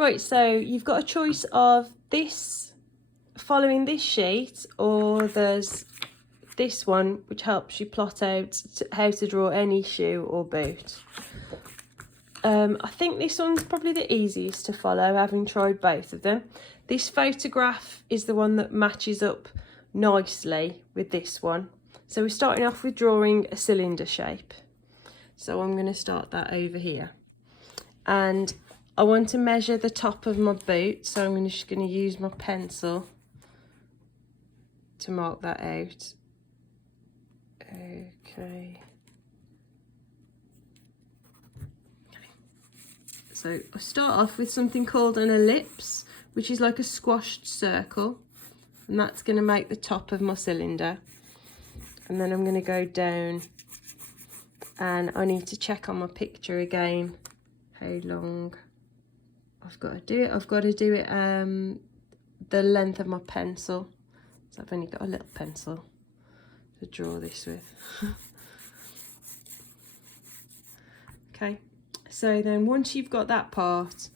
Right, so you've got a choice of this, following this sheet, or there's this one which helps you plot out how to draw any shoe or boot. I think this one's probably the easiest to follow, having tried both of them. This photograph is the one that matches up nicely with this one. So we're starting off with drawing a cylinder shape. So I'm going to start that over here. And I want to measure the top of my boot, so I'm just going to use my pencil to mark that out. Okay. So I start off with something called an ellipse, which is like a squashed circle, and that's going to make the top of my cylinder. And then I'm going to go down, and I need to check on my picture again how long I've got to do it. I've got to do it the length of my pencil. So I've only got a little pencil to draw this with. Okay, so then once you've got that part,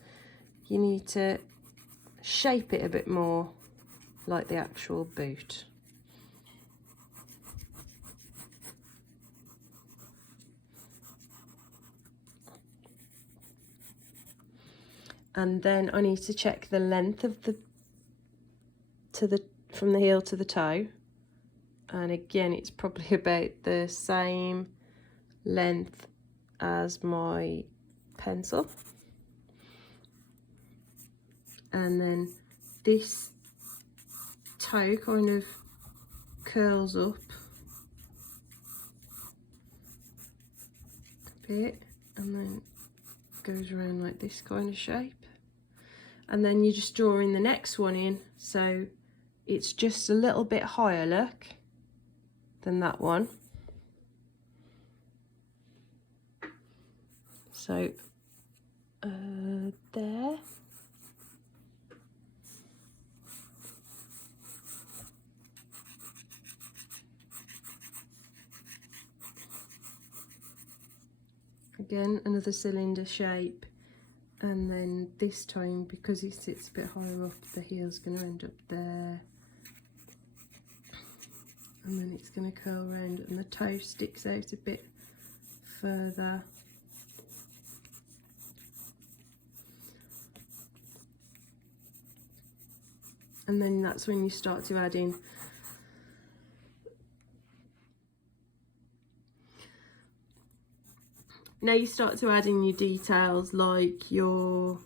you need to shape it a bit more like the actual boot. And then I need to check the length of from the heel to the toe. And again, it's probably about the same length as my pencil. And then this toe kind of curls up a bit and then goes around like this kind of shape. And then you're just drawing the next one in, so it's just a little bit higher, look, than that one. So there. Again, another cylinder shape. And then this time, because it sits a bit higher up, the heel's going to end up there. And then it's going to curl around and the toe sticks out a bit further. And then that's when you start to add in now you start to add in your details, like your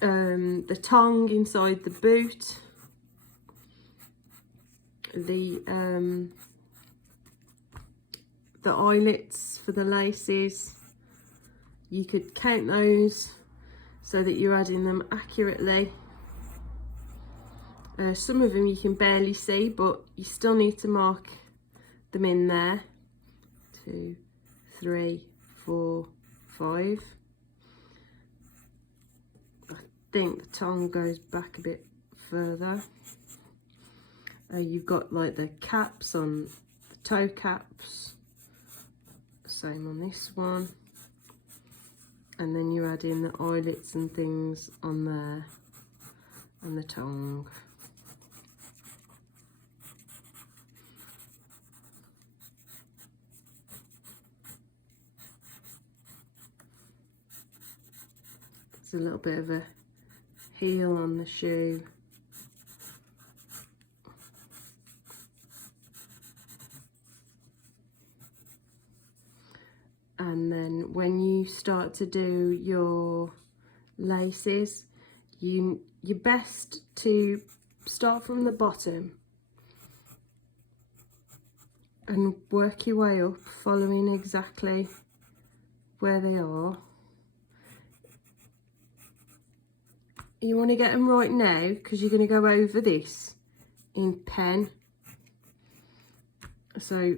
the tongue inside the boot, the eyelets for the laces. You could count those so that you're adding them accurately. Some of them you can barely see, but you still need to mark them in there. 2, 3, 4, 5. I think the tongue goes back a bit further. You've got like the caps on the toe caps. Same on this one. And then you add in the eyelets and things on there, and the tongue. There's a little bit of a heel on the shoe. And then when you start to do your laces, you're best to start from the bottom and work your way up, following exactly where they are. You want to get them right now because you're going to go over this in pen. So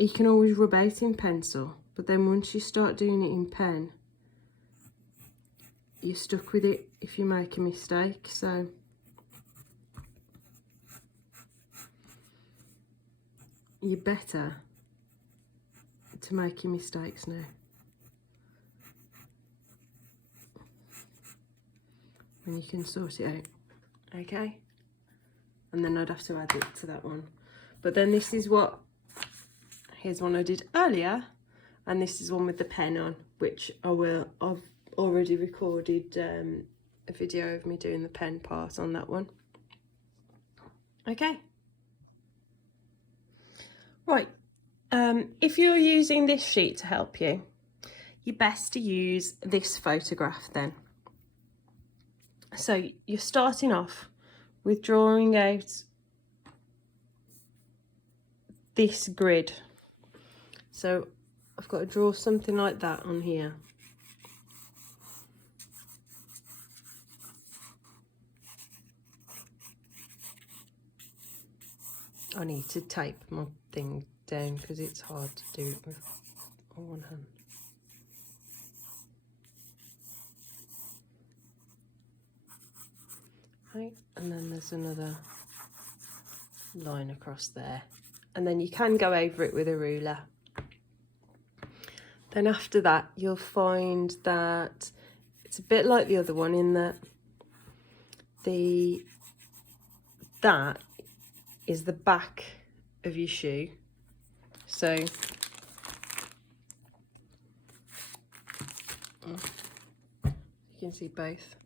you can always rub out in pencil, but then once you start doing it in pen, you're stuck with it if you make a mistake. So you're better to make your mistakes now. And you can sort it out, okay? And then I'd have to add it to that one. But then this is what, here's one I did earlier, and this is one with the pen on, which I've already recorded a video of me doing the pen part on that one. Okay. Right, if you're using this sheet to help you, you're best to use this photograph then. So you're starting off with drawing out this grid. So I've got to draw something like that on here. I need to tape my thing down because it's hard to do it with one hand. Right, and then there's another line across there, and then you can go over it with a ruler. Then after that you'll find that it's a bit like the other one in that that is the back of your shoe. So you can see both.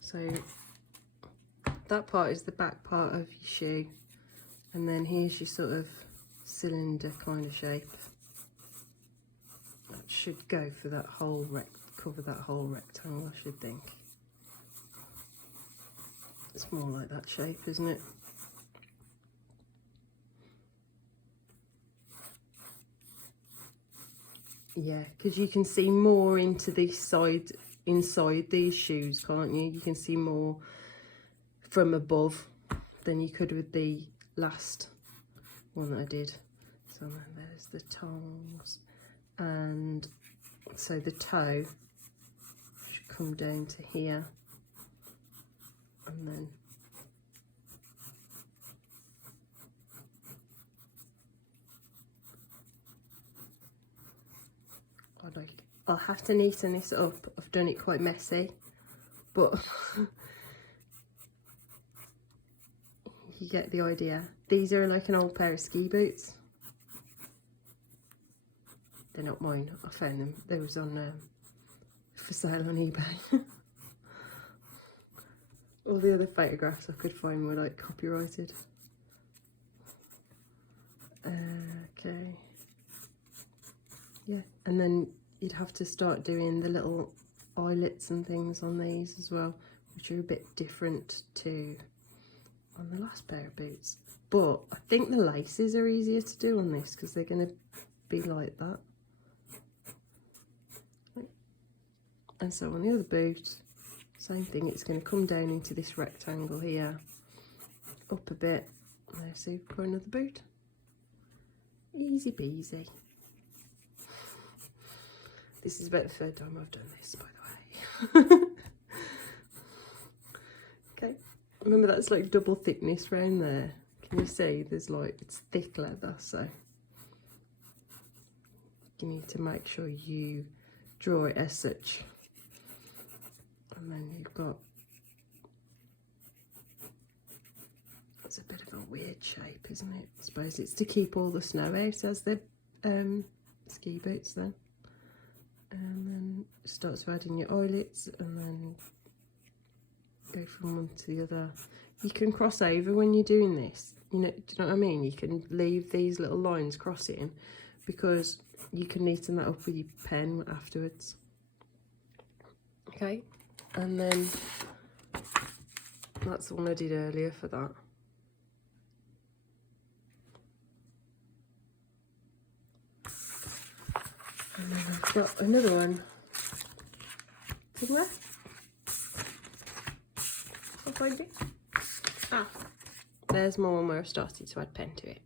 So that part is the back part of your shoe, and then here's your sort of cylinder kind of shape. That should go for that whole cover that whole rectangle, I should think. It's more like that shape, isn't it? Yeah, because you can see more into this side, inside these shoes, can't you? You can see more from above than you could with the last one that I did. So there's the tongs, and so the toe should come down to here, and then I'll have to neaten this up. I've done it quite messy, but you get the idea. These are like an old pair of ski boots. They're not mine. I found them. They was on for sale on eBay. All the other photographs I could find were like copyrighted. Okay. Yeah, and then you'd have to start doing the little eyelets and things on these as well, which are a bit different to on the last pair of boots. But I think the laces are easier to do on this because they're going to be like that. And so on the other boot, same thing, it's going to come down into this rectangle here, up a bit. There, so you've got another boot. Easy peasy. This is about the third time I've done this, by the way. Okay, remember that's like double thickness round there. Can you see there's like, it's thick leather, so you need to make sure you draw it as such. And then you've got, it's a bit of a weird shape, isn't it? I suppose it's to keep all the snow out as the ski boots then. And then start adding your eyelets, and then go from one to the other. You can cross over when you're doing this, you know, do you know what I mean? You can leave these little lines crossing because you can neaten that up with your pen afterwards. Okay, and then that's the one I did earlier for that. And then I've got another one somewhere. I'll find it. Ah, there's more one where I've started to add pen to it.